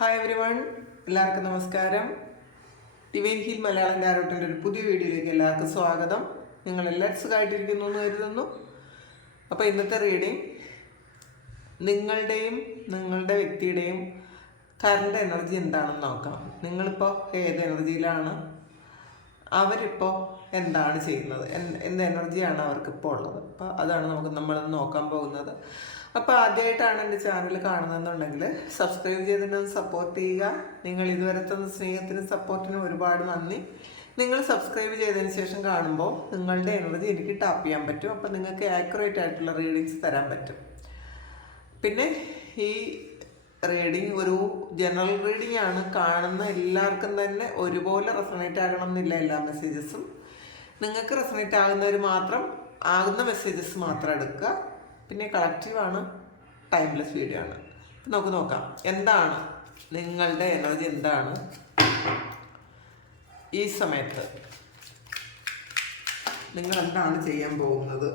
Hi every one എല്ലാവർക്കും നമസ്കാരം. Divine hill Malayalam ഡയറക്ടറിന്റെ ഒരു പുതിയ വീഡിയോയിലേക്ക് എല്ലാവർക്കും സ്വാഗതം. നിങ്ങൾ എല്ലാവരും സുഖമായിട്ടിരിക്കുന്നു എന്ന് കരുതുന്നു. അപ്പോൾ ഇന്നത്തെ റീഡിങ് നിങ്ങളുടെയും നിങ്ങളുടെ വ്യക്തിയുടെയും കറണ്ട് എനർജി എന്താണെന്ന് നോക്കാം. നിങ്ങളിപ്പോൾ ഏത് എനർജിയിലാണ് അവരിപ്പോൾ എന്താണ് ചെയ്യുന്നത്? എന്ത് എനർജിയാണ് അവർക്കിപ്പോൾ ഉള്ളത്? അപ്പോൾ അതാണ് നമുക്ക് നമ്മൾ നോക്കാൻ പോകുന്നത്. അപ്പോൾ ആദ്യമായിട്ടാണ് എന്റെ ചാനൽ കാണുന്നതെന്നുണ്ടെങ്കിൽ സബ്സ്ക്രൈബ് ചെയ്തിട്ടൊന്ന് സപ്പോർട്ട് ചെയ്യുക. നിങ്ങൾ ഇതുവരെ തന്ന സ്നേഹത്തിനും സപ്പോർട്ടിനും ഒരുപാട് നന്ദി. നിങ്ങൾ സബ്സ്ക്രൈബ് ചെയ്തതിന് ശേഷം കാണുമ്പോൾ നിങ്ങളുടെ എനർജി എനിക്ക് ടാപ്പ് ചെയ്യാൻ പറ്റും. അപ്പോൾ നിങ്ങൾക്ക് ആക്യുറേറ്റ് ആയിട്ടുള്ള റീഡിങ്സ് തരാൻ പറ്റും. പിന്നെ ഈ റീഡിങ് ഒരു ജനറൽ റീഡിംഗ് ആണ്. കാണുന്ന എല്ലാവർക്കും തന്നെ ഒരുപോലെ റെസണേറ്റ് ആകണം എന്നില്ല എല്ലാ മെസ്സേജസും നിങ്ങൾക്ക് റെസണേറ്റ് ആകുന്നവർ മാത്രം ആകുന്ന മെസ്സേജസ് മാത്രം എടുക്കുക. പിന്നെ കളക്റ്റീവാണ് ടൈംലെസ് വീഡിയോ ആണ്. നമുക്ക് നോക്കാം. എന്താണ് നിങ്ങളുടെ എനർജി എന്താണ് ഈ സമയത്ത്? നിങ്ങൾ എന്താണ് ചെയ്യാൻ പോകുന്നത്?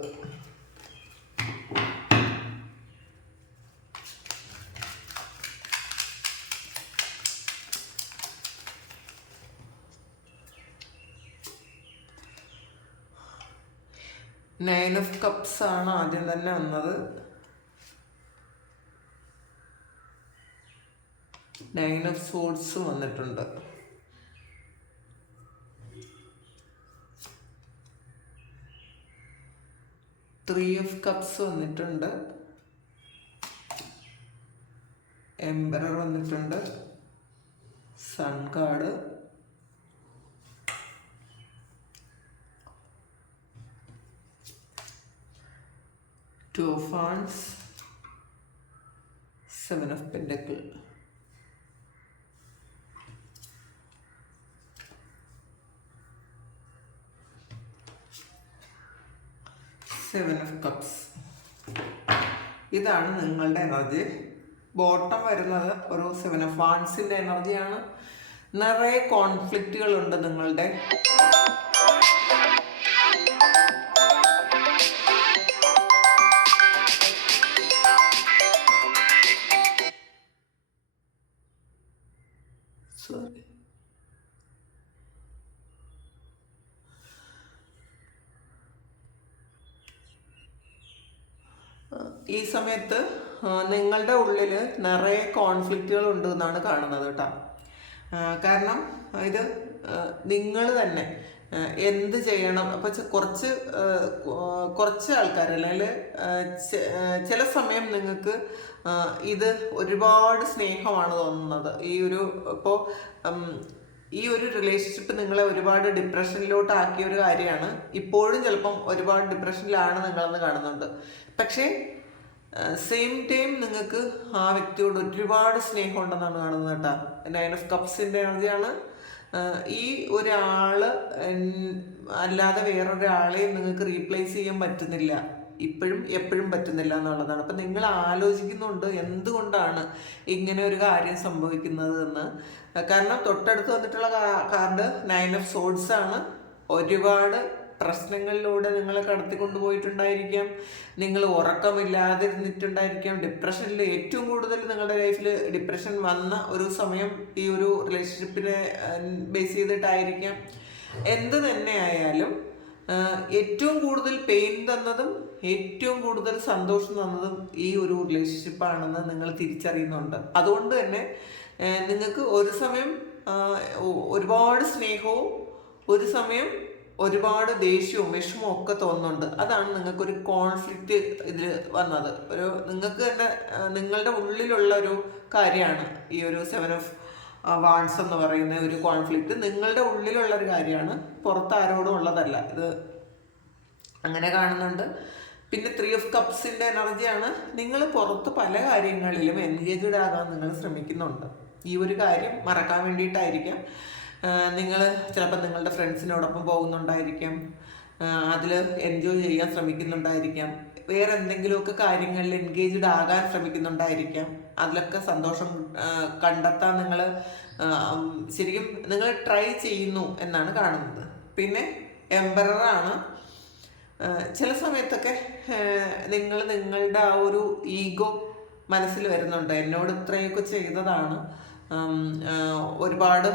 നയൻ ഓഫ് കപ്സ് ആണ് ആദ്യം തന്നെ വന്നത്. നയൻ ഓഫ് സോഡ്സ് വന്നിട്ടുണ്ട്. ത്രീ ഓഫ് കപ്സ് വന്നിട്ടുണ്ട്. എംബറർ വന്നിട്ടുണ്ട്. Sun card two of wands seven of pentacle seven of cups ഇതാണ് നിങ്ങളുടെ എനർജി ബോട്ടം വരുന്നത് ഒരു സെവൻ ഓഫ് വാൺസിന്റെ എനർജിയാണ് നിറയെ കോൺഫ്ലിക്റ്റുകളുണ്ട് നിങ്ങളുടെ. സമയത്ത് നിങ്ങളുടെ ഉള്ളിൽ നിറയെ കോൺഫ്ലിക്റ്റുകൾ ഉണ്ട് എന്നാണ് കാണുന്നത് കേട്ടോ. കാരണം ഇത് നിങ്ങൾ തന്നെ എന്ത് ചെയ്യണം? അപ്പം കുറച്ച് കുറച്ച് ആൾക്കാർ അല്ലെങ്കിൽ ചില സമയം നിങ്ങൾക്ക് ഇത് ഒരുപാട് സ്നേഹമാണ് തോന്നുന്നത്. ഈ ഒരു ഇപ്പോൾ ഈ ഒരു റിലേഷൻഷിപ്പ് നിങ്ങളെ ഒരുപാട് ഡിപ്രഷനിലോട്ട് ആക്കിയ ഒരു കാര്യമാണ്. ഇപ്പോഴും ചിലപ്പം ഒരുപാട് ഡിപ്രഷനിലാണ് നിങ്ങളെന്ന് കാണുന്നുണ്ട്. പക്ഷേ സെയിം ടൈം നിങ്ങൾക്ക് ആ വ്യക്തിയോട് ഒരുപാട് സ്നേഹം ഉണ്ടെന്നാണ് കാണുന്നത് കേട്ടോ. നയൻ ഓഫ് കപ്സിന്റെ ആണ് ഈ ഒരാൾ ഉം, അല്ലാതെ വേറൊരാളെയും നിങ്ങൾക്ക് റീപ്ലേസ് ചെയ്യാൻ പറ്റുന്നില്ല. ഇപ്പോഴും എപ്പോഴും പറ്റുന്നില്ല എന്നുള്ളതാണ്. അപ്പം നിങ്ങൾ ആലോചിക്കുന്നുണ്ട് എന്തുകൊണ്ടാണ് ഇങ്ങനെ ഒരു കാര്യം സംഭവിക്കുന്നത് എന്ന്. കാരണം തൊട്ടടുത്ത് വന്നിട്ടുള്ള കാർഡ് നയൻ ഓഫ് സോഡ്സ് ആണ്. ഒരുപാട് പ്രശ്നങ്ങളിലൂടെ നിങ്ങളെ കടത്തിക്കൊണ്ടു പോയിട്ടുണ്ടായിരിക്കാം നിങ്ങൾ ഉറക്കമില്ലാതിരുന്നിട്ടുണ്ടായിരിക്കാം. ഡിപ്രഷനിൽ ഏറ്റവും കൂടുതൽ നിങ്ങളുടെ ലൈഫിൽ ഡിപ്രഷൻ വന്ന ഒരു സമയം ഈ ഒരു റിലേഷൻഷിപ്പിനെ ബേസ് ചെയ്തിട്ടായിരിക്കാം. എന്ത് തന്നെ ആയാലും ഏറ്റവും കൂടുതൽ പെയിൻ തന്നതും ഏറ്റവും കൂടുതൽ സന്തോഷം തന്നതും ഈ ഒരു റിലേഷൻഷിപ്പാണെന്ന് നിങ്ങൾ തിരിച്ചറിയുന്നുണ്ട്. അതുകൊണ്ട് തന്നെ നിങ്ങൾക്ക് ഒരു സമയം ഒരുപാട് സ്നേഹവും ഒരു സമയം ഒരുപാട് ദേഷ്യവും വിഷമവും ഒക്കെ തോന്നുന്നുണ്ട്. അതാണ് നിങ്ങൾക്ക് ഒരു കോൺഫ്ലിക്റ്റ് ഇതിൽ വന്നത്. ഒരു നിങ്ങൾക്ക് തന്നെ നിങ്ങളുടെ ഉള്ളിലുള്ള ഒരു കാര്യമാണ് ഈ ഒരു സെവൻ ഓഫ് വാൺസ് എന്ന് പറയുന്ന ഒരു കോൺഫ്ലിക്റ്റ് നിങ്ങളുടെ ഉള്ളിലുള്ള ഒരു കാര്യമാണ്. പുറത്ത് ആരോടും ഉള്ളതല്ല. ഇത് അങ്ങനെ കാണുന്നുണ്ട്. പിന്നെ ത്രീ ഓഫ് കപ്സിന്റെ എനർജിയാണ് നിങ്ങൾ പുറത്ത് പല കാര്യങ്ങളിലും എൻഗേജ്ഡ് ആകാൻ നിങ്ങൾ ശ്രമിക്കുന്നുണ്ട്. ഈ ഒരു കാര്യം മറക്കാൻ വേണ്ടിയിട്ടായിരിക്കാം. നിങ്ങൾ ചിലപ്പോൾ നിങ്ങളുടെ ഫ്രണ്ട്സിനോടൊപ്പം പോകുന്നുണ്ടായിരിക്കാം. അതിൽ എൻജോയ് ചെയ്യാൻ ശ്രമിക്കുന്നുണ്ടായിരിക്കാം. വേറെ എന്തെങ്കിലുമൊക്കെ കാര്യങ്ങളിൽ എൻഗേജ്ഡ് ആകാൻ ശ്രമിക്കുന്നുണ്ടായിരിക്കാം. അതിലൊക്കെ സന്തോഷം കണ്ടെത്താൻ നിങ്ങൾ ശരിക്കും നിങ്ങൾ ട്രൈ ചെയ്യുന്നു എന്നാണ് കാണുന്നത്. പിന്നെ എംബററാണ് ചില സമയത്തൊക്കെ നിങ്ങൾ നിങ്ങളുടെ ആ ഒരു ഈഗോ മനസ്സിൽ വരുന്നുണ്ട്. എന്നോട് ഇത്രയൊക്കെ ചെയ്തതാണ്. ഒരുപാട്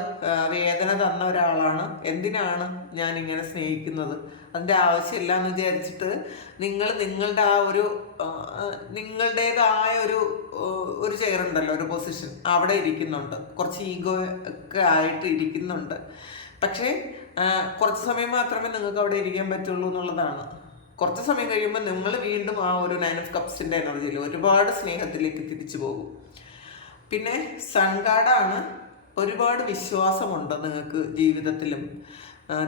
വേദന തന്ന ഒരാളാണ്. എന്തിനാണ് ഞാൻ ഇങ്ങനെ സ്നേഹിക്കുന്നത്? അതിന്റെ ആവശ്യമില്ല എന്ന് വിചാരിച്ചിട്ട് നിങ്ങൾ നിങ്ങളുടെ ആ ഒരു നിങ്ങളുടേതായ ഒരു ഒരു ചെയർ ഉണ്ടല്ലോ ഒരു പൊസിഷൻ അവിടെ ഇരിക്കുന്നുണ്ട്. കുറച്ച് ഈഗോ ഒക്കെ ആയിട്ട് ഇരിക്കുന്നുണ്ട്. പക്ഷേ കുറച്ച് സമയം മാത്രമേ നിങ്ങൾക്ക് അവിടെ ഇരിക്കാൻ പറ്റുള്ളൂ എന്നുള്ളതാണ്. കുറച്ച് സമയം കഴിയുമ്പോൾ നിങ്ങൾ വീണ്ടും ആ ഒരു നയൻ ഓഫ് കപ്സിന്റെ എനർജിയിൽ ഒരുപാട് സ്നേഹത്തിലേക്ക് തിരിച്ചു പോകും. പിന്നെ സൺകാർഡാണ് ഒരുപാട് വിശ്വാസമുണ്ട് നിങ്ങൾക്ക് ജീവിതത്തിലും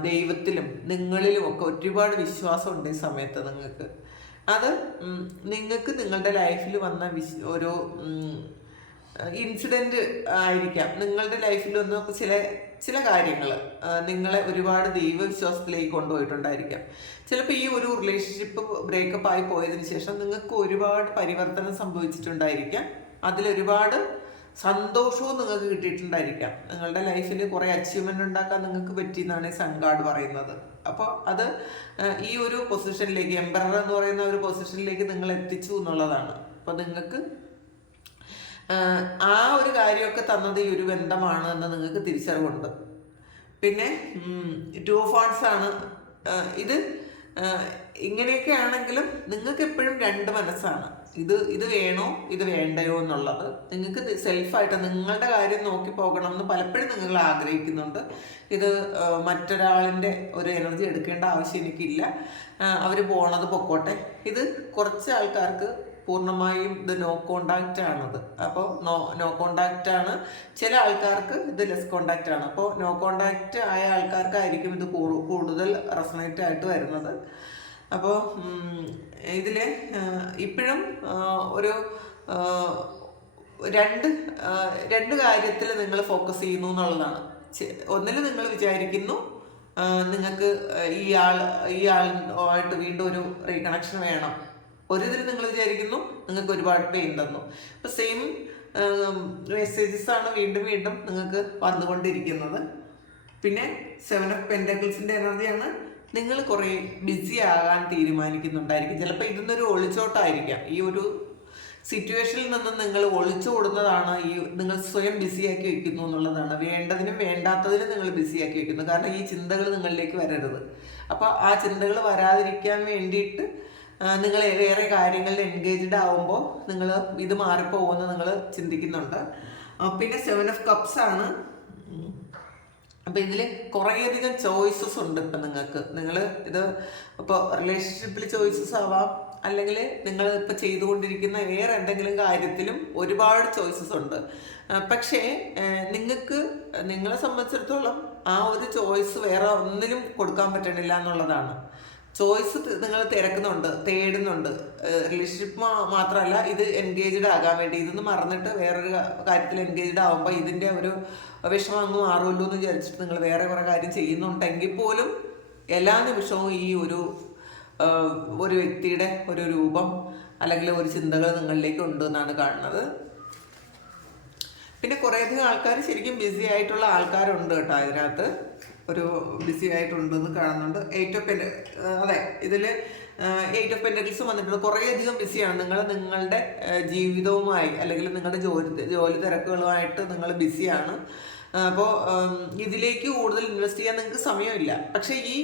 ദൈവത്തിലും നിങ്ങളിലും ഒക്കെ ഒരുപാട് വിശ്വാസമുണ്ട് ഈ സമയത്ത് നിങ്ങൾക്ക്. അത് നിങ്ങൾക്ക് നിങ്ങളുടെ ലൈഫിൽ വന്ന വിശ് ഒരു ഇൻസിഡന്റ് ആയിരിക്കാം. നിങ്ങളുടെ ലൈഫിൽ വന്ന ചില ചില കാര്യങ്ങൾ നിങ്ങളെ ഒരുപാട് ദൈവവിശ്വാസത്തിലേക്ക് കൊണ്ടുപോയിട്ടുണ്ടായിരിക്കാം. ചിലപ്പോൾ ഈ ഒരു റിലേഷൻഷിപ്പ് ബ്രേക്കപ്പ് ആയി പോയതിനു ശേഷം നിങ്ങൾക്ക് ഒരുപാട് പരിവർത്തനം സംഭവിച്ചിട്ടുണ്ടായിരിക്കാം. അതിലൊരുപാട് സന്തോഷവും നിങ്ങൾക്ക് കിട്ടിയിട്ടുണ്ടായിരിക്കാം. നിങ്ങളുടെ ലൈഫിൽ കുറേ അച്ചീവ്മെന്റ് ഉണ്ടാക്കാൻ നിങ്ങൾക്ക് പറ്റിയെന്നാണ് ഈ സൺഗാർഡ് പറയുന്നത്. അപ്പോൾ അത് ഈ ഒരു പൊസിഷനിലേക്ക് എംബറർ എന്ന് പറയുന്ന ഒരു പൊസിഷനിലേക്ക് നിങ്ങൾ എത്തിച്ചു എന്നുള്ളതാണ്. അപ്പോൾ നിങ്ങൾക്ക് ആ ഒരു കാര്യമൊക്കെ തന്നത് ഈ ഒരു ബന്ധമാണ് എന്ന് നിങ്ങൾക്ക് തിരിച്ചറിവുണ്ട്. പിന്നെ ടു ഫോൺസ് ആണ്. ഇത് ഇങ്ങനെയൊക്കെ ആണെങ്കിലും നിങ്ങൾക്ക് എപ്പോഴും രണ്ട് മനസ്സാണ്. ഇത് ഇത് വേണോ ഇത് വേണ്ടയോ എന്നുള്ളത്. നിങ്ങൾക്ക് സെൽഫായിട്ട് നിങ്ങളുടെ കാര്യം നോക്കി പോകണം എന്ന് പലപ്പോഴും നിങ്ങൾ ആഗ്രഹിക്കുന്നുണ്ട്. ഇത് മറ്റൊരാളിന്റെ ഒരു എനർജി എടുക്കേണ്ട ആവശ്യം എനിക്കില്ല. അവർ പോണത് പൊക്കോട്ടെ. ഇത് കുറച്ച് ആൾക്കാർക്ക് പൂർണമായും ഇത് നോ കോണ്ടാക്റ്റ് ആണത്. അപ്പോൾ നോ നോ കോണ്ടാക്റ്റ് ആണ്. ചില ആൾക്കാർക്ക് ഇത് ലെസ് കോണ്ടാക്റ്റ് ആണ്. അപ്പോൾ നോ കോണ്ടാക്റ്റ് ആയ ആൾക്കാർക്കായിരിക്കും ഇത് കൂടുതൽ റെസണേറ്റ് ആയിട്ട് വരുന്നത്. അപ്പോൾ ഇതിൽ ഇപ്പോഴും ഒരു രണ്ട് രണ്ട് കാര്യത്തിൽ നിങ്ങൾ ഫോക്കസ് ചെയ്യുന്നു എന്നുള്ളതാണ്. ഒന്നിൽ നിങ്ങൾ വിചാരിക്കുന്നു നിങ്ങൾക്ക് ഈ ആൾ ഈ ആളുമായിട്ട് വീണ്ടും ഒരു റീകണക്ഷൻ വേണം. ഒരു ഇതിൽ നിങ്ങൾ വിചാരിക്കുന്നു നിങ്ങൾക്ക് ഒരുപാട് പെയിൻ തന്നു. അപ്പോൾ സെയിം മെസ്സേജസ് ആണ് വീണ്ടും വീണ്ടും നിങ്ങൾക്ക് വന്നുകൊണ്ടിരിക്കുന്നത്. പിന്നെ സെവൻ ഓഫ് പെൻഡക്കിൾസിന്റെ എനർജിയാണ് നിങ്ങൾ കുറേ ബിസി ആകാൻ തീരുമാനിക്കുന്നുണ്ടായിരിക്കും. ചിലപ്പോൾ ഇതൊന്നൊരു ഒളിച്ചോട്ടായിരിക്കാം. ഈ ഒരു സിറ്റുവേഷനിൽ നിന്ന് നിങ്ങൾ ഒളിച്ചു ഒളിച്ചോടുന്നതാണ് ഈ നിങ്ങൾ സ്വയം ബിസിയാക്കി വെക്കുന്നു എന്നുള്ളതാണ്. വേണ്ടതിനും വേണ്ടാത്തതിനും നിങ്ങൾ ബിസിയാക്കി വെക്കുന്നു. കാരണം ഈ ചിന്തകൾ നിങ്ങളിലേക്ക് വരരുത്. അപ്പോൾ ആ ചിന്തകൾ വരാതിരിക്കാൻ വേണ്ടിയിട്ട് നിങ്ങൾ വേറെ കാര്യങ്ങളിൽ എൻഗേജ്ഡ് ആവുമ്പോൾ നിങ്ങൾ ഇത് മാറിപ്പോകുമെന്ന് നിങ്ങൾ ചിന്തിക്കുന്നുണ്ട്. പിന്നെ സെവൻ ഓഫ് കപ്സ് ആണ്. അപ്പൊ ഇതിൽ കുറേയധികം ചോയ്സസ് ഉണ്ട് ഇപ്പം നിങ്ങൾക്ക്. നിങ്ങൾ ഇത് ഇപ്പോൾ റിലേഷൻഷിപ്പിൽ ചോയ്സസ് ആവാം അല്ലെങ്കിൽ നിങ്ങൾ ഇപ്പോൾ ചെയ്തുകൊണ്ടിരിക്കുന്ന വേറെ എന്തെങ്കിലും കാര്യത്തിലും ഒരുപാട് ചോയ്സസ് ഉണ്ട്. പക്ഷേ നിങ്ങൾക്ക് നിങ്ങളെ സംബന്ധിച്ചിടത്തോളം ആ ഒരു ചോയ്സ് വേറെ ഒന്നിനും കൊടുക്കാൻ പറ്റണില്ല എന്നുള്ളതാണ്. ചോയ്സ് നിങ്ങൾ തിരക്കുന്നുണ്ട് തേടുന്നുണ്ട്. റിലേഷൻഷിപ്പ് മാത്രമല്ല ഇത് എൻഗേജ്ഡ് ആകാൻ വേണ്ടി. ഇതൊന്ന് മറന്നിട്ട് വേറൊരു കാര്യത്തിൽ എൻഗേജ്ഡ് ആകുമ്പോൾ ഇതിന്റെ ഒരു വിഷമം അങ്ങ് മാറുമല്ലോ എന്ന് വിചാരിച്ചിട്ട് നിങ്ങൾ വേറെ കുറേ കാര്യം ചെയ്യുന്നുണ്ടെങ്കിൽ പോലും എല്ലാ നിമിഷവും ഈ ഒരു ഒരു വ്യക്തിയുടെ ഒരു രൂപം അല്ലെങ്കിൽ ഒരു ചിന്തകൾ നിങ്ങളിലേക്ക് ഉണ്ട് എന്നാണ് കാണുന്നത്. പിന്നെ കുറേയധികം ആൾക്കാർ ശരിക്കും ബിസി ആയിട്ടുള്ള ആൾക്കാരുണ്ട് കേട്ടോ ഇതിനകത്ത്. ഒരു ബിസി ആയിട്ടുണ്ടെന്ന് കാണുന്നുണ്ട്. എയ്റ്റ് ഓഫ് പെൻഡ അതെ ഇതിൽ എയ്റ്റ് ഓഫ് പെൻഡക്കിൾസ് വന്നിട്ടുണ്ട്. കുറേയധികം ബിസിയാണ് നിങ്ങൾ നിങ്ങളുടെ ജീവിതവുമായി അല്ലെങ്കിൽ നിങ്ങളുടെ ജോലി ജോലി തിരക്കുകളുമായിട്ട് നിങ്ങൾ ബിസിയാണ് അപ്പോൾ ഇതിലേക്ക് കൂടുതൽ ഇൻവെസ്റ്റ് ചെയ്യാൻ നിങ്ങൾക്ക് സമയമില്ല. പക്ഷേ ഈ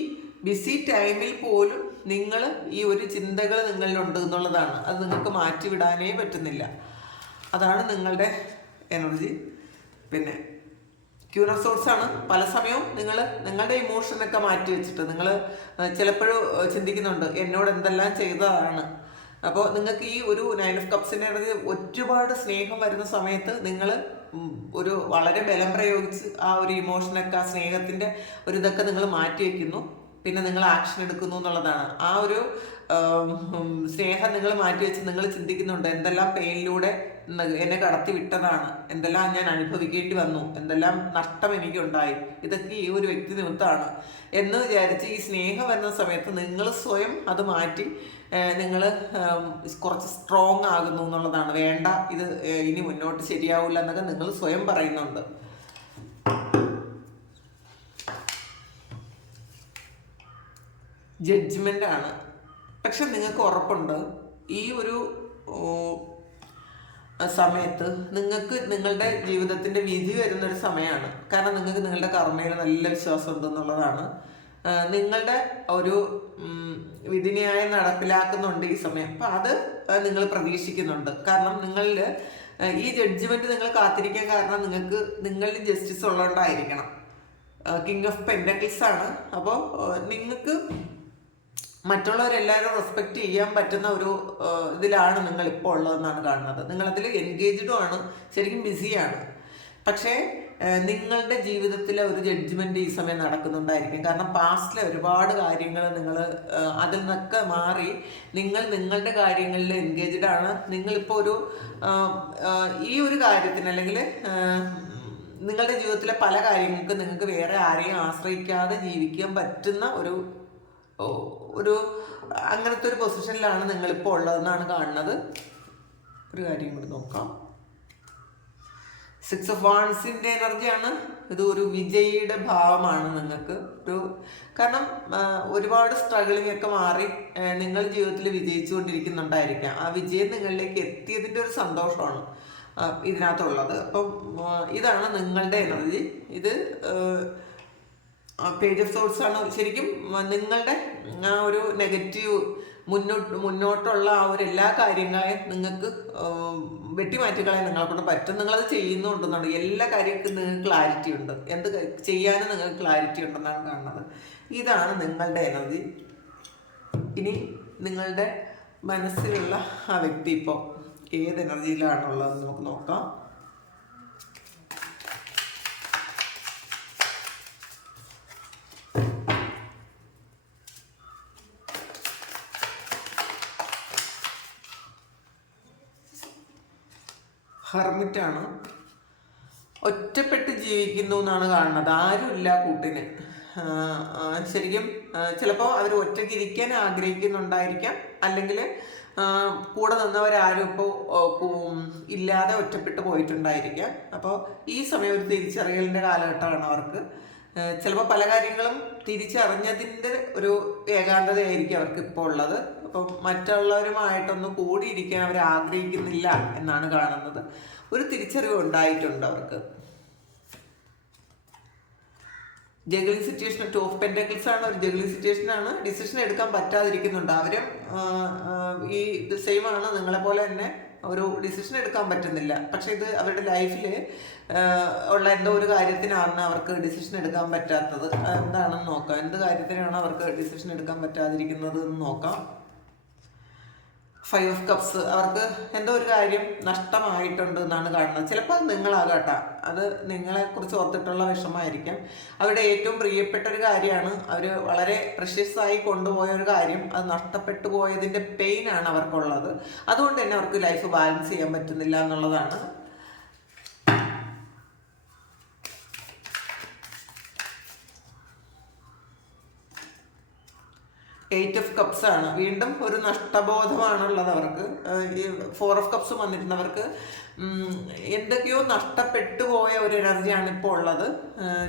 ബിസി ടൈമിൽ പോലും നിങ്ങൾ ഈ ഒരു ചിന്തകൾ നിങ്ങളിലുണ്ട് എന്നുള്ളതാണ്. അത് നിങ്ങൾക്ക് മാറ്റിവിടാനേ പറ്റുന്നില്ല. അതാണ് നിങ്ങളുടെ എനർജി പിന്നെ ക്യൂർ സോഴ്സ് ആണ്. പല സമയവും നിങ്ങൾ നിങ്ങളുടെ ഇമോഷനൊക്കെ മാറ്റി വെച്ചിട്ട് നിങ്ങൾ ചിലപ്പോഴും ചിന്തിക്കുന്നുണ്ട് എന്നോട് എന്തെല്ലാം ചെയ്തതാണ്. അപ്പോൾ നിങ്ങൾക്ക് ഈ ഒരു നയൻ ഓഫ് കപ്സിന്റെ ഇടയിൽ ഒരുപാട് സ്നേഹം വരുന്ന സമയത്ത് നിങ്ങൾ ഒരു വളരെ ബലം പ്രയോഗിച്ച് ആ ഒരു ഇമോഷനൊക്കെ ആ സ്നേഹത്തിന്റെ ഒരു ഇതൊക്കെ നിങ്ങൾ മാറ്റി വയ്ക്കുന്നു പിന്നെ നിങ്ങൾ ആക്ഷൻ എടുക്കുന്നു എന്നുള്ളതാണ്. ആ ഒരു സ്നേഹം നിങ്ങൾ മാറ്റി വെച്ച് നിങ്ങൾ ചിന്തിക്കുന്നുണ്ട് എന്തെല്ലാം പെയിനിലൂടെ എന്നെ കടത്തി വിട്ടതാണ്. എന്തെല്ലാം ഞാൻ അനുഭവിക്കേണ്ടി വന്നു. എന്തെല്ലാം നഷ്ടം എനിക്കുണ്ടായി. ഇതൊക്കെ ഈ ഒരു വ്യക്തി നിമിത്തമാണ്. എന്ന് വിചാരിച്ച് ഈ സ്നേഹം വരുന്ന സമയത്ത് നിങ്ങൾ സ്വയം അത് മാറ്റി നിങ്ങൾ കുറച്ച് സ്ട്രോങ് ആകുന്നു എന്നുള്ളതാണ്. വേണ്ട ഇത് ഇനി മുന്നോട്ട് ശരിയാവില്ല എന്നൊക്കെ നിങ്ങൾ സ്വയം പറയുന്നുണ്ട്. ജഡ്ജ്മെന്റ് ആണ്. പക്ഷെ നിങ്ങൾക്ക് ഉറപ്പുണ്ട്. ഈ ഒരു സമയത്ത് നിങ്ങൾക്ക് നിങ്ങളുടെ ജീവിതത്തിന്റെ വിധി വരുന്ന ഒരു സമയമാണ് കാരണം നിങ്ങൾക്ക് നിങ്ങളുടെ കർമ്മയിൽ നല്ല വിശ്വാസം ഉണ്ടെന്നുള്ളതാണ്. നിങ്ങളുടെ ഒരു വിധിന്യായം നടപ്പിലാക്കുന്നുണ്ട് ഈ സമയം. അപ്പം അത് നിങ്ങൾ പ്രതീക്ഷിക്കുന്നുണ്ട്. കാരണം നിങ്ങളിൽ ഈ ജഡ്ജ്മെന്റ് നിങ്ങൾ കാത്തിരിക്കാൻ കാരണം നിങ്ങൾക്ക് നിങ്ങളിൽ ജസ്റ്റിസ് ഉള്ളതുകൊണ്ടായിരിക്കണം കിങ് ഓഫ് പെൻഡക്കിൾസ് ആണ്. അപ്പോൾ നിങ്ങൾക്ക് മറ്റുള്ളവരെല്ലാവരും റെസ്പെക്റ്റ് ചെയ്യാൻ പറ്റുന്ന ഒരു ഇതിലാണ് നിങ്ങൾ ഇപ്പോൾ ഉള്ളതെന്നാണ് കാണുന്നത്. നിങ്ങളതിൽ എൻഗേജ്ഡും ആണ് ശരിക്കും ബിസിയാണ് പക്ഷേ നിങ്ങളുടെ ജീവിതത്തിലെ ഒരു ജഡ്ജ്മെന്റ് ഈ സമയം നടക്കുന്നുണ്ടായിരിക്കും. കാരണം പാസ്റ്റിലെ ഒരുപാട് കാര്യങ്ങൾ നിങ്ങൾ അതിൽ നിന്നൊക്കെ മാറി നിങ്ങൾ നിങ്ങളുടെ കാര്യങ്ങളിൽ എൻഗേജ്ഡ് ആണ്. നിങ്ങളിപ്പോൾ ഒരു ഈ ഒരു കാര്യത്തിന് അല്ലെങ്കിൽ നിങ്ങളുടെ ജീവിതത്തിലെ പല കാര്യങ്ങൾക്കും നിങ്ങൾക്ക് വേറെ ആരെയും ആശ്രയിക്കാതെ ജീവിക്കാൻ പറ്റുന്ന ഒരു ഒരു അങ്ങനത്തെ ഒരു പൊസിഷനിലാണ് നിങ്ങളിപ്പോൾ ഉള്ളതെന്നാണ് കാണുന്നത്. ഒരു കാര്യം കൂടി നോക്കാം. സിക്സ് ഓഫ് വാൺസിന്റെ എനർജിയാണ്. ഇത് ഒരു വിജയിയുടെ ഭാവമാണ് നിങ്ങൾക്ക്. ഒരു കാരണം ഒരുപാട് സ്ട്രഗിളിംഗ് ഒക്കെ മാറി നിങ്ങൾ ജീവിതത്തിൽ വിജയിച്ചുകൊണ്ടിരിക്കുന്നുണ്ടായിരിക്കാം. ആ വിജയം നിങ്ങളിലേക്ക് എത്തിയതിന്റെ ഒരു സന്തോഷമാണ് ഇതിനകത്തുള്ളത്. അപ്പം ഇതാണ് നിങ്ങളുടെ എനർജി. ഇത് പേജ് ഓഫ് സോഴ്സ് ആണ് ശരിക്കും നിങ്ങളുടെ ആ ഒരു നെഗറ്റീവ് മുന്നോട്ട് മുന്നോട്ടുള്ള ആ ഒരു എല്ലാ കാര്യങ്ങളെയും നിങ്ങൾക്ക് വെട്ടിമാറ്റിക്കളെ നിങ്ങളെ കൊണ്ട് പറ്റും. നിങ്ങളത് ചെയ്യുന്നുണ്ടെന്നാണ് എല്ലാ കാര്യങ്ങൾക്കും നിങ്ങൾക്ക് ക്ലാരിറ്റി ഉണ്ട്. എന്ത് ചെയ്യാനും നിങ്ങൾക്ക് ക്ലാരിറ്റി ഉണ്ടെന്നാണ് കാണുന്നത്. ഇതാണ് നിങ്ങളുടെ എനർജി ഇനി നിങ്ങളുടെ മനസ്സിലുള്ള ആ വ്യക്തി ഇപ്പോൾ ഏത് എനർജിയിലാണുള്ളതെന്ന് നമുക്ക് നോക്കാം. ഹെർമിറ്റാണ്. ഒറ്റപ്പെട്ട് ജീവിക്കുന്നു എന്നാണ് കാണുന്നത്. ആരുമില്ല കൂട്ടിന്. ശരിക്കും ചിലപ്പോൾ അവർ ഒറ്റയ്ക്ക് ഇരിക്കാൻ ആഗ്രഹിക്കുന്നുണ്ടായിരിക്കാം. അല്ലെങ്കിൽ കൂടെ നിന്നവരാരും ഇപ്പോൾ ഇല്ലാതെ ഒറ്റപ്പെട്ട് പോയിട്ടുണ്ടായിരിക്കാം. അപ്പോൾ ഈ സമയം ഒരു തിരിച്ചറിയലിന്റെ കാലഘട്ടമാണ് അവർക്ക്. ചിലപ്പോൾ പല കാര്യങ്ങളും തിരിച്ചറിഞ്ഞതിന്റെ ഒരു ഏകാന്തതയായിരിക്കും അവർക്ക് ഇപ്പോൾ ഉള്ളത്. അപ്പോൾ മറ്റുള്ളവരുമായിട്ടൊന്ന് കൂടിയിരിക്കാൻ അവർ ആഗ്രഹിക്കുന്നില്ല എന്നാണ് കാണുന്നത്. ഒരു തിരിച്ചറിവ് ഉണ്ടായിട്ടുണ്ട് അവർക്ക്. Juggling situation two of pentacles ആണ് ഒരു ജഗലിംഗ് സിറ്റുവേഷൻ ആണ്. ഡിസിഷൻ എടുക്കാൻ പറ്റാതിരിക്കുന്നുണ്ട്. അവരും ഈ സെയിം ആണ്. നിങ്ങളെ പോലെ തന്നെ ഒരു ഡിസിഷൻ എടുക്കാൻ പറ്റുന്നില്ല. പക്ഷെ ഇത് അവരുടെ ലൈഫിൽ ഉള്ള എന്തോ ഒരു കാര്യത്തിനാണ് അവർക്ക് ഡിസിഷൻ എടുക്കാൻ പറ്റാത്തത്. എന്താണെന്ന് നോക്കാം. എന്ത് കാര്യത്തിനാണ് അവർക്ക് ഡിസിഷൻ എടുക്കാൻ പറ്റാതിരിക്കുന്നത് എന്ന് നോക്കാം. ഫൈവ് ഓഫ് കപ്സ് അവർക്ക് എന്തോ ഒരു കാര്യം നഷ്ടമായിട്ടുണ്ട് എന്നാണ് കാണുന്നത്. ചിലപ്പോൾ അത് നിങ്ങളാകട്ടെ. അത് നിങ്ങളെ കുറിച്ച് ഓർത്തിട്ടുള്ള വിഷമമായിരിക്കാം. അവരുടെ ഏറ്റവും പ്രിയപ്പെട്ട ഒരു കാര്യമാണ് അവർ വളരെ പ്രഷ്യസായി കൊണ്ടുപോയ ഒരു കാര്യം. അത് നഷ്ടപ്പെട്ടു പോയതിന്റെ പെയിനാണ് അവർക്കുള്ളത്. അതുകൊണ്ട് തന്നെ അവർക്ക് ലൈഫ് ബാലൻസ് ചെയ്യാൻ പറ്റുന്നില്ല എന്നുള്ളതാണ് എയ്റ്റ് ഓഫ് കപ്സ് ആണ്. വീണ്ടും ഒരു നഷ്ടബോധമാണുള്ളത് അവർക്ക്. ഈ ഫോർ ഓഫ് കപ്സ് വന്നിരുന്നവർക്ക്. എന്തൊക്കെയോ നഷ്ടപ്പെട്ടു പോയ ഒരു എനർജിയാണ് ഇപ്പോൾ ഉള്ളത്.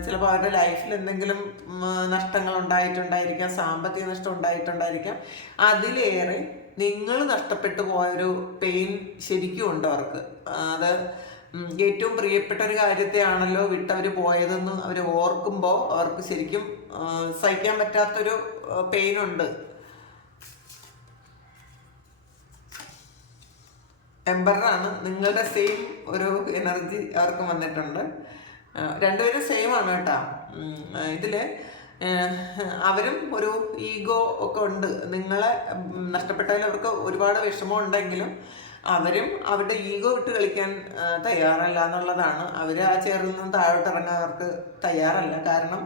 ചിലപ്പോൾ അവരുടെ ലൈഫിൽ എന്തെങ്കിലും നഷ്ടങ്ങൾ ഉണ്ടായിട്ടുണ്ടായിരിക്കാം സാമ്പത്തിക നഷ്ടം ഉണ്ടായിട്ടുണ്ടായിരിക്കാം. അതിലേറെ നിങ്ങൾ നഷ്ടപ്പെട്ടു പോയൊരു പെയിൻ ശരിക്കും ഉണ്ട് അവർക്ക്. അത് ഏറ്റവും പ്രിയപ്പെട്ട ഒരു കാര്യത്തെയാണല്ലോ വിട്ടവർ പോയതെന്ന് അവർ ഓർക്കുമ്പോൾ അവർക്ക് ശരിക്കും സഹിക്കാൻ പറ്റാത്തൊരു പെയിൻ ഉണ്ട് എംബറാണ്. നിങ്ങളുടെ സെയിം ഒരു എനർജി അവർക്ക് വന്നിട്ടുണ്ട്. രണ്ടുപേരും സെയിം ആണ് കേട്ടോ. ഇതിൽ അവരും ഒരു ഈഗോ ഒക്കെ ഉണ്ട്. നിങ്ങളെ നഷ്ടപ്പെട്ടാലും അവർക്ക് ഒരുപാട് വിഷമം ഉണ്ടെങ്കിലും അവരും അവരുടെ ഈഗോ വിട്ട് കളിക്കാൻ തയ്യാറല്ല എന്നുള്ളതാണ്. അവർ ആ ചേറിൽ നിന്ന് താഴോട്ട് ഇറങ്ങാൻ അവർക്ക് തയ്യാറല്ല. കാരണം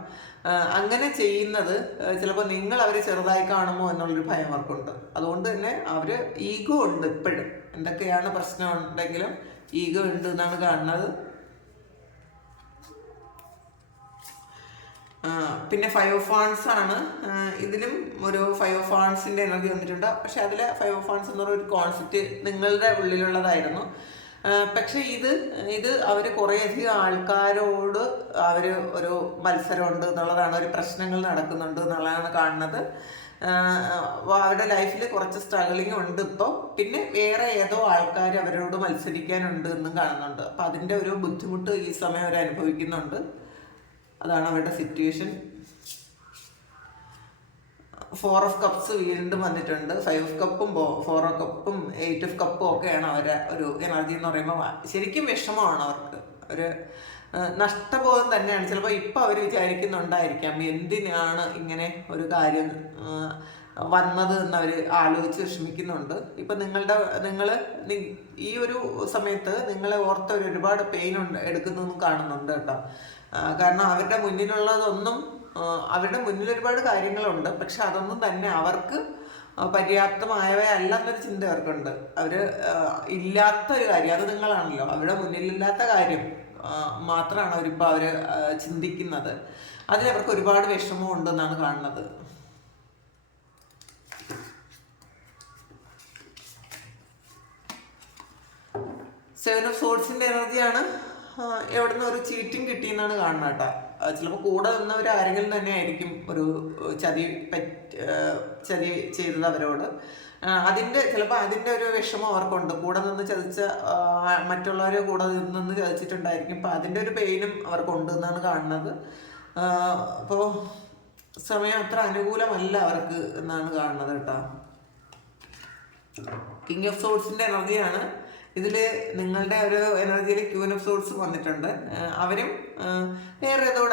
അങ്ങനെ ചെയ്യുന്നത് ചിലപ്പോൾ നിങ്ങൾ അവരെ ചെറുതായി കാണുമോ എന്നുള്ളൊരു ഭയം അവർക്കുണ്ട്. അതുകൊണ്ട് തന്നെ അവർ ഈഗോ ഉണ്ട് ഇപ്പോഴും. എന്തൊക്കെയാണ് പ്രശ്നം ഉണ്ടെങ്കിലും ഈഗോ ഉണ്ട് എന്നാണ് കാണുന്നത്. പിന്നെ ഫൈവ് ഓഫ് ആണ്. ഇതിലും ഒരു ഫൈവ് ഓഫ് എനർജി വന്നിട്ടുണ്ട്. പക്ഷെ അതിലെ ഫൈവ് ഓഫ് പറയുന്ന ഒരു കോൺസെപ്റ്റ് നിങ്ങളുടെ ഉള്ളിലുള്ളതായിരുന്നു. പക്ഷെ ഇത് ഇത് അവർ കുറേയധികം ആൾക്കാരോട് അവർ ഒരു മത്സരമുണ്ട് എന്നുള്ളതാണ് ഒരു പ്രശ്നങ്ങൾ നടക്കുന്നുണ്ട് എന്നുള്ളതാണ് കാണുന്നത്. അവരുടെ ലൈഫിൽ കുറച്ച് സ്ട്രഗിളിങ് ഉണ്ട് ഇപ്പോൾ പിന്നെ വേറെ ഏതോ ആൾക്കാർ അവരോട് മത്സരിക്കാനുണ്ട് എന്നും കാണുന്നുണ്ട്. അപ്പം അതിന്റെ ഒരു ബുദ്ധിമുട്ട് ഈ സമയം അവർ അനുഭവിക്കുന്നുണ്ട്. അതാണ് അവരുടെ സിറ്റുവേഷൻ ഫോർ ഓഫ് കപ്സ് വീണ്ടും വന്നിട്ടുണ്ട്. ഫൈവ് ഓഫ് കപ്പും ഫോർ ഓഫ് കപ്പും എയ്റ്റ് ഓഫ് കപ്പും ഒക്കെയാണ് അവരെ ഒരു എനർജി എന്ന് പറയുമ്പോൾ ശരിക്കും വിഷമമാണ് അവർക്ക്. ഒരു നഷ്ടബോധം തന്നെയാണ്. ചിലപ്പോൾ ഇപ്പം അവർ വിചാരിക്കുന്നുണ്ടായിരിക്കാം എന്തിനാണ് ഇങ്ങനെ ഒരു കാര്യം വന്നത് എന്ന് അവർ ആലോചിച്ച് വിഷമിക്കുന്നുണ്ട്. ഇപ്പം നിങ്ങളുടെ നിങ്ങൾ ഈ ഒരു സമയത്ത് നിങ്ങളെ ഓർത്ത ഒരുപാട് പെയിൻ ഉണ്ട് എടുക്കുന്നതും കാണുന്നുണ്ട് കേട്ടോ. കാരണം അവരുടെ മുന്നിലുള്ളതൊന്നും അവരുടെ മുന്നിൽ ഒരുപാട് കാര്യങ്ങളുണ്ട്. പക്ഷെ അതൊന്നും തന്നെ അവർക്ക് പര്യാപ്തമായവയല്ല എന്നൊരു ചിന്ത അവർക്കുണ്ട്. അവർ ഇല്ലാത്ത ഒരു കാര്യം അത് നിങ്ങളാണല്ലോ. അവരുടെ മുന്നിലില്ലാത്ത കാര്യം മാത്രമാണ് അവരിപ്പോൾ അവർ ചിന്തിക്കുന്നത്. അതിൽ അവർക്ക് ഒരുപാട് വിഷമം ഉണ്ടെന്നാണ് കാണുന്നത്. സെവൻ ഓഫ് സോഡ്സിന്റെ എനർജിയാണ് എവിടുന്ന് ഒരു ചീറ്റിംഗ് കിട്ടിയെന്നാണ് കാണുന്നത് കേട്ടോ. ചിലപ്പോൾ കൂടെ നിന്നവർ ആരെങ്കിലും തന്നെ ആയിരിക്കും ഒരു ചതി പറ്റ ചതി ചെയ്തത് അവരോട്. അതിന്റെ ചിലപ്പോൾ അതിന്റെ ഒരു വിഷമം അവർക്കുണ്ട്. കൂടെ നിന്ന് ചതിച്ച മറ്റുള്ളവരെ കൂടെ നിന്ന് ചതിച്ചിട്ടുണ്ടായിരിക്കും. അപ്പോൾ അതിന്റെ ഒരു പെയിനും അവർക്കുണ്ട് എന്നാണ് കാണുന്നത്. അപ്പോൾ സമയം അത്ര അനുകൂലമല്ല അവർക്ക് എന്നാണ് കാണുന്നത് കേട്ടോ. കിങ് ഓഫ് സോഡ്സിന്റെ എനർജിയാണ് ഇതിൽ നിങ്ങളുടെ ഒരു എനർജിയിൽ ക്യൂൻ ഓഫ് സോൾസ് വന്നിട്ടുണ്ട്. അവരും വേറെ ഏതോ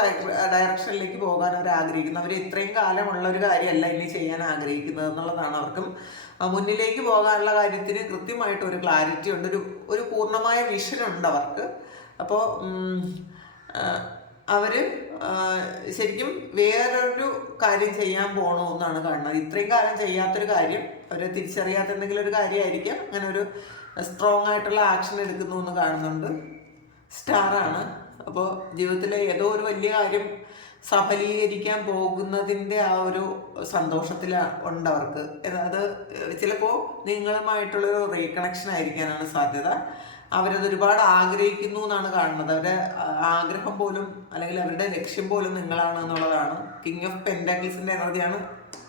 ഡയറക്ഷനിലേക്ക് പോകാൻ അവർ ആഗ്രഹിക്കുന്നു അവർ ഇത്രയും കാലമുള്ള ഒരു കാര്യമല്ല ഇനി ചെയ്യാൻ ആഗ്രഹിക്കുന്നത് എന്നുള്ളതാണ് അവർക്കും. മുന്നിലേക്ക് പോകാനുള്ള കാര്യത്തിന് കൃത്യമായിട്ട് ഒരു ക്ലാരിറ്റി ഉണ്ട്. ഒരു ഒരു പൂർണമായ വിഷൻ ഉണ്ട് അവർക്ക്. അപ്പോൾ അവർ ശരിക്കും വേറൊരു കാര്യം ചെയ്യാൻ പോകണമെന്നാണ് കാണുന്നത്. ഇത്രയും കാലം ചെയ്യാത്തൊരു കാര്യം അവർ തിരിച്ചറിയാത്ത എന്തെങ്കിലും ഒരു കാര്യമായിരിക്കാം. അങ്ങനെ ഒരു സ്ട്രോങ് ആയിട്ടുള്ള ആക്ഷൻ എടുക്കുന്നു എന്ന് കാണുന്നുണ്ട്. സ്റ്റാർ ആണ്. അപ്പോൾ ജീവിതത്തിലെ ഏതോ ഒരു വലിയ കാര്യം സഫലീകരിക്കാൻ പോകുന്നതിന്റെ ആ ഒരു സന്തോഷത്തിൽ ഉണ്ട് അവർക്ക്. അത് ചിലപ്പോൾ നിങ്ങളുമായിട്ടുള്ളൊരു റീകണക്ഷൻ ആയിരിക്കാനാണ് സാധ്യത. അവരത് ഒരുപാട് ആഗ്രഹിക്കുന്നു എന്നാണ് കാണുന്നത്. അവരുടെ ആഗ്രഹം പോലും അല്ലെങ്കിൽ അവരുടെ ലക്ഷ്യം പോലും നിങ്ങളാണ് എന്നുള്ളതാണ്. കിങ് ഓഫ് പെന്റാക്കിൾസിന്റെ എനർജിയാണ്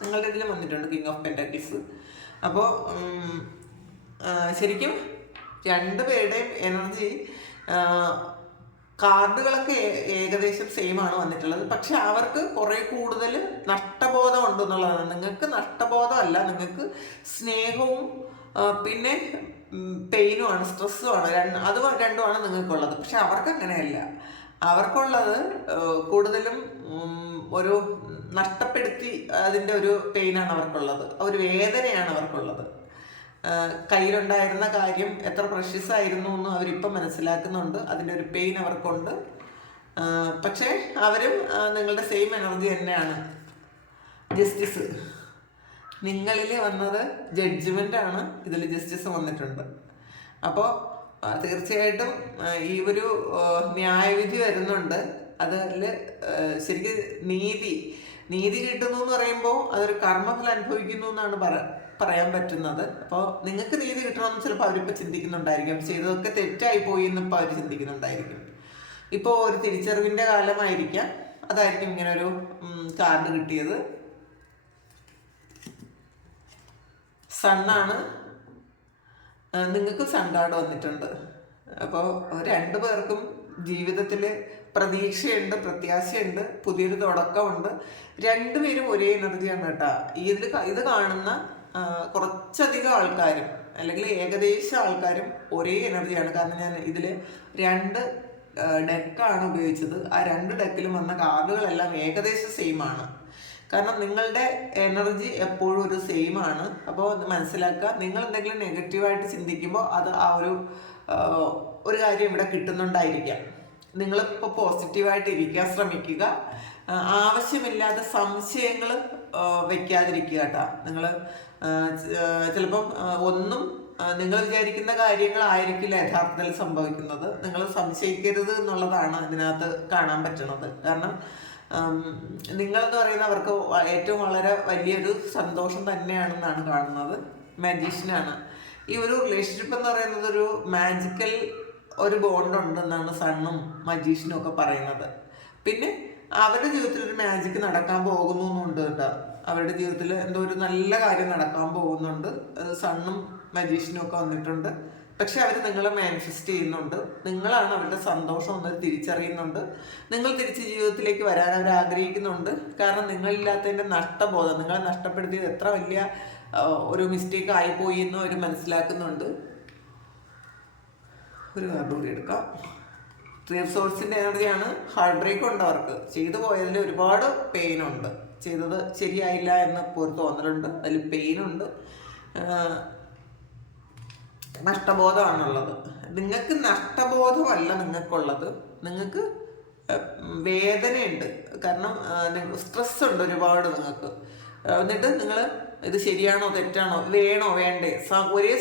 നിങ്ങളുടെ ഇതിൽ വന്നിട്ടുണ്ട് കിങ് ഓഫ് പെന്റാക്കിൾസ് അപ്പോൾ ശരിക്കും രണ്ട് പേരുടെയും എനർജി കാർഡുകളൊക്കെ ഏകദേശം സെയിം ആണ് വന്നിട്ടുള്ളത്. പക്ഷെ അവർക്ക് കുറെ കൂടുതൽ നഷ്ടബോധം ഉണ്ടെന്നുള്ളതാണ് നിങ്ങൾക്ക് നഷ്ടബോധമല്ല നിങ്ങൾക്ക് സ്നേഹവും പിന്നെ പെയിനുമാണ് സ്ട്രെസ്സുമാണ് രണ്ട് അത് രണ്ടുമാണ് നിങ്ങൾക്കുള്ളത്. പക്ഷെ അവർക്ക് അങ്ങനെയല്ല. അവർക്കുള്ളത് കൂടുതലും ഒരു നഷ്ടപ്പെടുത്തി അതിന്റെ ഒരു പെയിനാണ് അവർക്കുള്ളത്. ഒരു വേദനയാണ് അവർക്കുള്ളത്. കയ്യിലുണ്ടായിരുന്ന കാര്യം എത്ര പ്രഷ്യസ് ആയിരുന്നു എന്ന് അവരിപ്പം മനസ്സിലാക്കുന്നുണ്ട്. അതിന്റെ ഒരു പെയിൻ അവർക്കുണ്ട്. പക്ഷേ അവരും നിങ്ങളുടെ സെയിം എനർജി തന്നെയാണ്. ജസ്റ്റിസ് നിങ്ങളിൽ വന്നത് ജഡ്ജ്മെന്റ് ആണ്. ഇതിൽ ജസ്റ്റിസ് വന്നിട്ടുണ്ട്. അപ്പോൾ തീർച്ചയായിട്ടും ഈ ഒരു ന്യായവിധി വരുന്നുണ്ട്. അതിൽ ശരിക്കും നീതി നീതി കിട്ടുന്നു എന്ന് പറയുമ്പോൾ അതൊരു കർമ്മഫലം അനുഭവിക്കുന്നു എന്നാണ് പറ പറയാൻ പറ്റുന്നത്. അപ്പോൾ നിങ്ങൾക്ക് നീതി കിട്ടണമെന്ന് ചിലപ്പോൾ അവരിപ്പോൾ ചിന്തിക്കുന്നുണ്ടായിരിക്കും. ചെയ്തതൊക്കെ തെറ്റായി പോയി എന്നിപ്പോൾ അവർ ചിന്തിക്കുന്നുണ്ടായിരിക്കും. ഇപ്പോൾ ഒരു തിരിച്ചറിവിന്റെ കാലമായിരിക്കാം. അതായിരിക്കും ഇങ്ങനെ ഒരു കാർഡ് കിട്ടിയത്. സണ്ണാണ് നിങ്ങൾക്ക് സണ്ടാട് വന്നിട്ടുണ്ട്. അപ്പോൾ രണ്ടു പേർക്കും ജീവിതത്തിൽ പ്രതീക്ഷയുണ്ട് പ്രത്യാശയുണ്ട് പുതിയൊരു തുടക്കമുണ്ട്. രണ്ടുപേരും ഒരേ എനർജിയാണ് കേട്ടോ. ഈ ഇത് കാണുന്ന കുറച്ചധികം ആൾക്കാരും അല്ലെങ്കിൽ ഏകദേശം ആൾക്കാരും ഒരേ എനർജിയാണ്. കാരണം ഞാൻ ഇതിൽ രണ്ട് ഡെക്കാണ് ഉപയോഗിച്ചത്. ആ രണ്ട് ഡെക്കിലും വന്ന കാർഡുകളെല്ലാം ഏകദേശം സെയിം ആണ് കാരണം നിങ്ങളുടെ എനർജി എപ്പോഴും ഒരു സെയിം ആണ് അപ്പോൾ അത് മനസ്സിലാക്കുക. നിങ്ങൾ എന്തെങ്കിലും നെഗറ്റീവായിട്ട് ചിന്തിക്കുമ്പോൾ അത് ആ ഒരു ഒരു കാര്യം ഇവിടെ കിട്ടുന്നുണ്ടായിരിക്കാം. നിങ്ങളിപ്പോൾ പോസിറ്റീവായിട്ട് ഇരിക്കാൻ ശ്രമിക്കുക. ആവശ്യമില്ലാത്ത സംശയങ്ങൾ വെക്കാതിരിക്കുക കേട്ടോ. നിങ്ങൾ ചിലപ്പം ഒന്നും നിങ്ങൾ വിചാരിക്കുന്ന കാര്യങ്ങളായിരിക്കില്ല യഥാർത്ഥത്തിൽ സംഭവിക്കുന്നത്. നിങ്ങൾ സംശയിക്കരുത് എന്നുള്ളതാണ് അതിനകത്ത് കാണാൻ പറ്റുന്നത് കാരണം നിങ്ങളെന്ന് പറയുന്ന അവർക്ക് ഏറ്റവും വളരെ വലിയൊരു സന്തോഷം തന്നെയാണെന്നാണ് കാണുന്നത്. മാജീഷ്യനാണ്. ഈ ഒരു റിലേഷൻഷിപ്പ് എന്ന് പറയുന്നത് ഒരു മാജിക്കൽ ഒരു ബോണ്ട് ഉണ്ടെന്നാണ് സണ്ണും മജീഷ്യനും ഒക്കെ പറയുന്നത്. പിന്നെ അവരുടെ ജീവിതത്തിൽ ഒരു മാജിക് നടക്കാൻ പോകുന്നു എന്നുണ്ട് കേട്ടോ. അവരുടെ ജീവിതത്തിൽ എന്തോ ഒരു നല്ല കാര്യം നടക്കാൻ പോകുന്നുണ്ട്. സണ്ണും മജീഷനും ഒക്കെ വന്നിട്ടുണ്ട്. പക്ഷെ അവർ നിങ്ങളെ മാനിഫെസ്റ്റ് ചെയ്യുന്നുണ്ട്. നിങ്ങളാണ് അവരുടെ സന്തോഷം ഒന്ന് തിരിച്ചറിയുന്നുണ്ട്. നിങ്ങൾ തിരിച്ച് ജീവിതത്തിലേക്ക് വരാൻ അവർ ആഗ്രഹിക്കുന്നുണ്ട്. കാരണം നിങ്ങളില്ലാത്തതിന്റെ നഷ്ടബോധം നിങ്ങളെ നഷ്ടപ്പെടുത്തിയത് എത്ര വലിയ ഒരു മിസ്റ്റേക്ക് ആയിപ്പോയി എന്ന് അവർ മനസ്സിലാക്കുന്നുണ്ട്. ഒരു കാർഡ് കൂടി എടുക്കാം. റിസോഴ്സിന്റെ സോഴ്സിന്റെ എനർജിയാണ് ഹാർട്ട് ബ്രേക്ക് ഉണ്ട് അവർക്ക്. ചെയ്തു പോയതിൽ ഒരുപാട് പെയിൻ ഉണ്ട്. ചെയ്തത് ശരിയായില്ല എന്ന് ഒരു തോന്നലുണ്ട്. അതിൽ പെയിനുണ്ട് നഷ്ടബോധമാണുള്ളത്. നിങ്ങൾക്ക് നഷ്ടബോധമല്ല നിങ്ങൾക്കുള്ളത്. നിങ്ങൾക്ക് വേദനയുണ്ട്. കാരണം സ്ട്രെസ് ഉണ്ട് ഒരുപാട് നിങ്ങൾക്ക്. എന്നിട്ട് നിങ്ങൾ ഇത് ശരിയാണോ തെറ്റാണോ വേണോ വേണ്ടേ? ഒരേ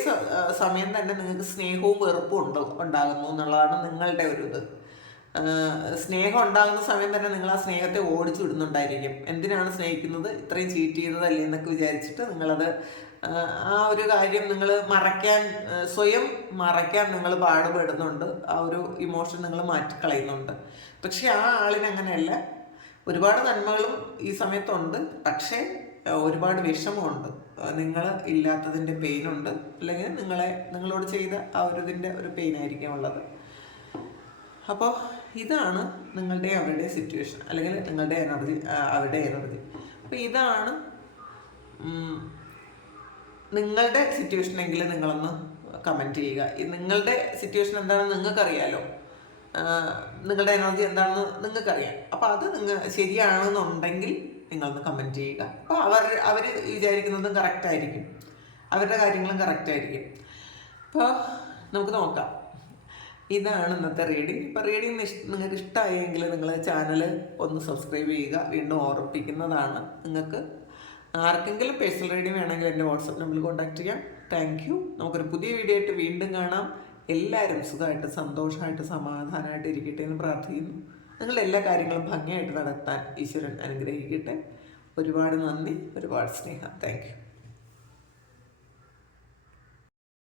സമയം തന്നെ നിങ്ങൾക്ക് സ്നേഹവും വെറുപ്പും ഉണ്ട് ഉണ്ടാകുന്നു എന്നുള്ളതാണ് നിങ്ങളുടെ ഒരു ഇത്. സ്നേഹം ഉണ്ടാകുന്ന സമയം തന്നെ നിങ്ങൾ ആ സ്നേഹത്തെ ഓടിച്ചു വിടുന്നുണ്ടായിരിക്കും. എന്തിനാണ് സ്നേഹിക്കുന്നത്? ഇത്രയും ചീറ്റ് ചെയ്തതല്ലേ എന്നൊക്കെ വിചാരിച്ചിട്ട് നിങ്ങളത് ആ ഒരു കാര്യം നിങ്ങൾ മറയ്ക്കാൻ സ്വയം മറയ്ക്കാൻ നിങ്ങൾ പാടുപെടുന്നുണ്ട്. ആ ഒരു ഇമോഷൻ നിങ്ങൾ മാറ്റിക്കളയുന്നുണ്ട്. പക്ഷെ ആ ആളിന് അങ്ങനെയല്ല. ഒരുപാട് നന്മകളും ഈ സമയത്തുണ്ട്. പക്ഷേ ഒരുപാട് വിഷമമുണ്ട്. നിങ്ങൾ ഇല്ലാത്തതിന്റെ പെയിനുണ്ട്. അല്ലെങ്കിൽ നിങ്ങളെ നിങ്ങളോട് ചെയ്ത ആ ഒരു ഇതിന്റെ ഒരു പെയിനായിരിക്കും ഉള്ളത്. അപ്പോൾ ഇതാണ് നിങ്ങളുടെ അവരുടെ സിറ്റുവേഷൻ അല്ലെങ്കിൽ നിങ്ങളുടെ എനർജി അവരുടെ എനർജി അപ്പോൾ ഇതാണ് നിങ്ങളുടെ സിറ്റുവേഷൻ എങ്കിൽ നിങ്ങളൊന്ന് കമന്റ് ചെയ്യുക. നിങ്ങളുടെ സിറ്റുവേഷൻ എന്താണെന്ന് നിങ്ങൾക്കറിയാലോ. നിങ്ങളുടെ എനർജി എന്താണെന്ന് നിങ്ങൾക്കറിയാം. അപ്പോൾ അത് നിങ്ങൾ ശരിയാണെന്നുണ്ടെങ്കിൽ നിങ്ങളൊന്ന് കമന്റ് ചെയ്യുക. അപ്പോൾ അവർ അവർ വിചാരിക്കുന്നതും കറക്റ്റ് ആയിരിക്കും. അവരുടെ കാര്യങ്ങളും കറക്റ്റ് ആയിരിക്കും. അപ്പോൾ നമുക്ക് നോക്കാം. ഇതാണ് ഇന്നത്തെ റീഡിങ് ഇപ്പോൾ റീഡിങ് നിങ്ങൾക്ക് ഇഷ്ടമായെങ്കിൽ നിങ്ങൾ ചാനൽ ഒന്ന് സബ്സ്ക്രൈബ് ചെയ്യുക. വീണ്ടും ഓർമ്മിപ്പിക്കുന്നതാണ്. നിങ്ങൾക്ക് ആർക്കെങ്കിലും പേഴ്സണൽ റീഡിങ് വേണമെങ്കിൽ എന്റെ വാട്സപ്പ് നമ്പറിൽ കോൺടാക്ട് ചെയ്യാം. താങ്ക് യു നമുക്കൊരു പുതിയ വീഡിയോ ആയിട്ട് വീണ്ടും കാണാം. എല്ലാവരും സുഖമായിട്ട് സന്തോഷമായിട്ട് സമാധാനമായിട്ട് ഇരിക്കട്ടെ എന്ന് പ്രാർത്ഥിക്കുന്നു. നിങ്ങളുടെ എല്ലാ കാര്യങ്ങളും ഭംഗിയായിട്ട് നടത്താൻ ഈശ്വരൻ അനുഗ്രഹിക്കട്ടെ. ഒരുപാട് നന്ദി. ഒരുപാട് സ്നേഹം. Thank you